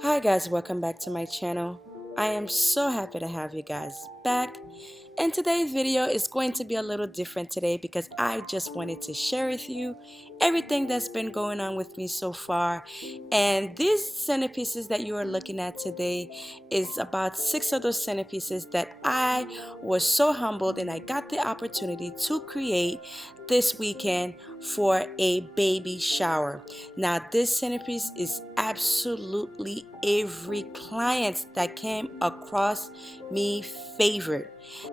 Hi guys, welcome back to my channel. I am so happy to have you guys back. And today's video is going to be a little different today because I just wanted to share with you everything that's been going on with me so far. And these centerpieces that you are looking at today is about 6 of those centerpieces that I was so humbled and I got the opportunity to create this weekend for a baby shower. Now this centerpiece is absolutely every client that came across me favored.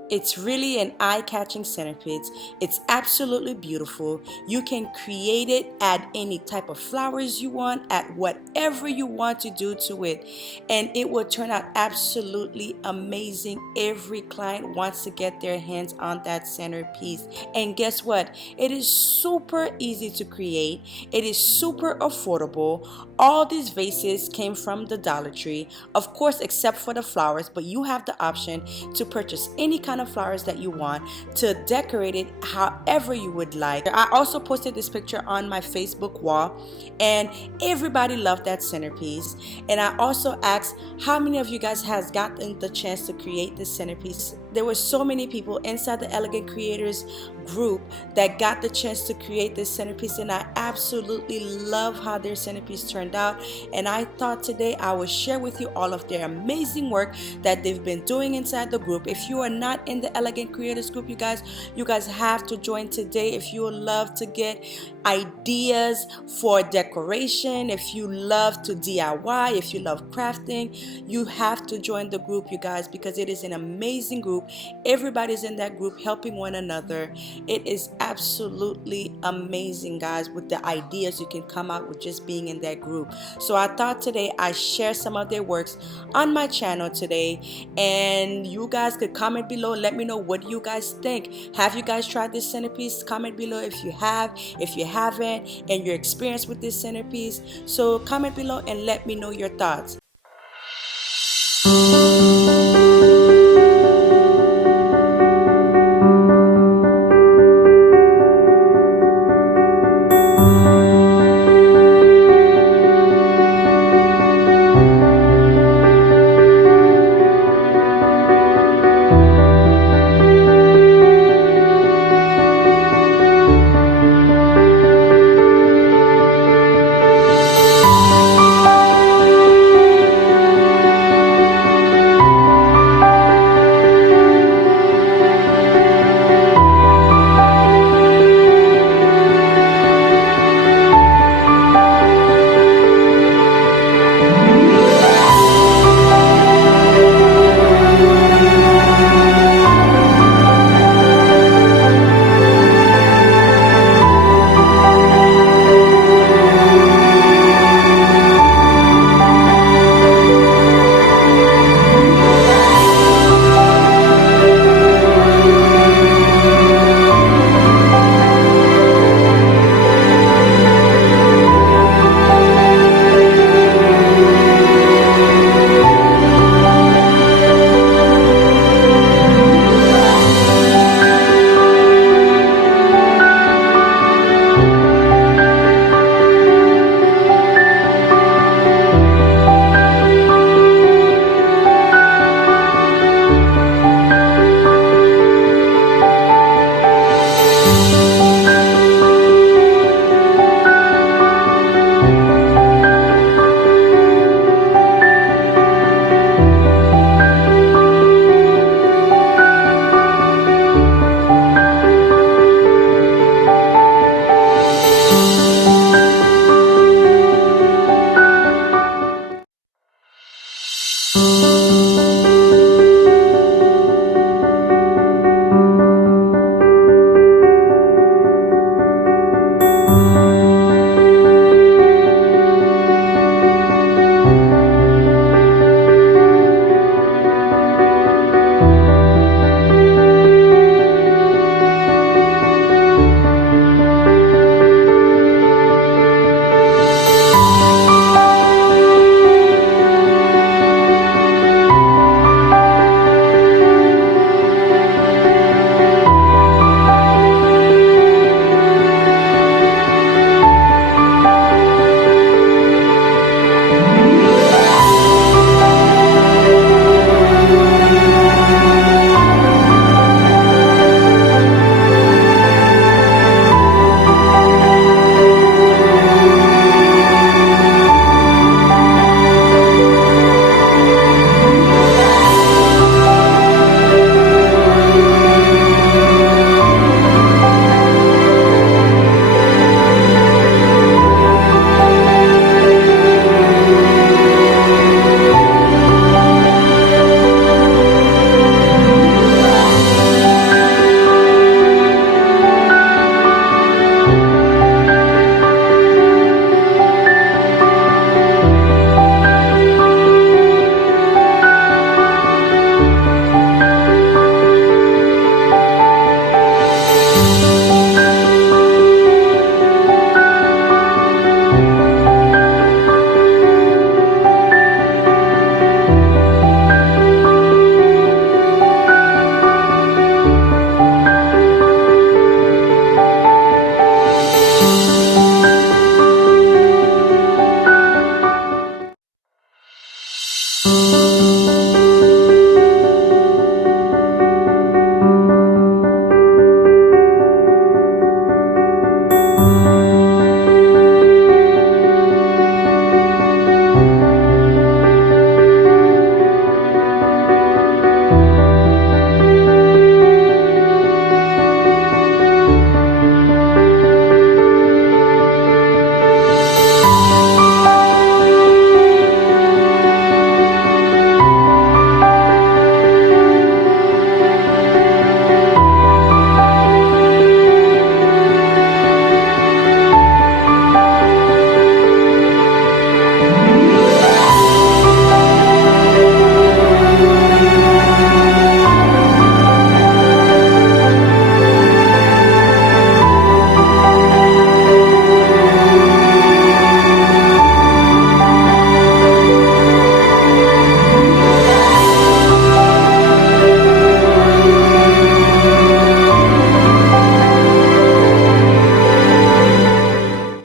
It's really an eye-catching centerpiece. It's absolutely beautiful. You can create it, add any type of flowers you want, add whatever you want to do to it, and it will turn out absolutely amazing. Every client wants to get their hands on that centerpiece. And guess what? It is super easy to create. It is super affordable. All these vases came from the Dollar Tree, of course, except for the flowers, but you have the option to purchase any kind of flowers that you want to decorate it however you would like. I also posted this picture on my Facebook wall and everybody loved that centerpiece. And I also asked how many of you guys has gotten the chance to create this centerpiece. There were so many people inside the Elegant Creators group that got the chance to create this centerpiece, and I absolutely love how their centerpiece turned out. And I thought today I would share with you all of their amazing work that they've been doing inside the group. If you are not in the Elegant Creators group, you guys have to join today if you would love to get ideas for decoration, if you love to DIY, if you love crafting. You have to join the group, you guys, because it is an amazing group. Everybody's in that group helping one another. It is absolutely amazing, guys, with the ideas you can come out with just being in that group. So I thought today I share some of their works on my channel today, and you guys could comment below, let me know what you guys think. Have you guys tried this centerpiece? Comment below if you have, if you haven't, and your experience with this centerpiece. So comment below and let me know your thoughts.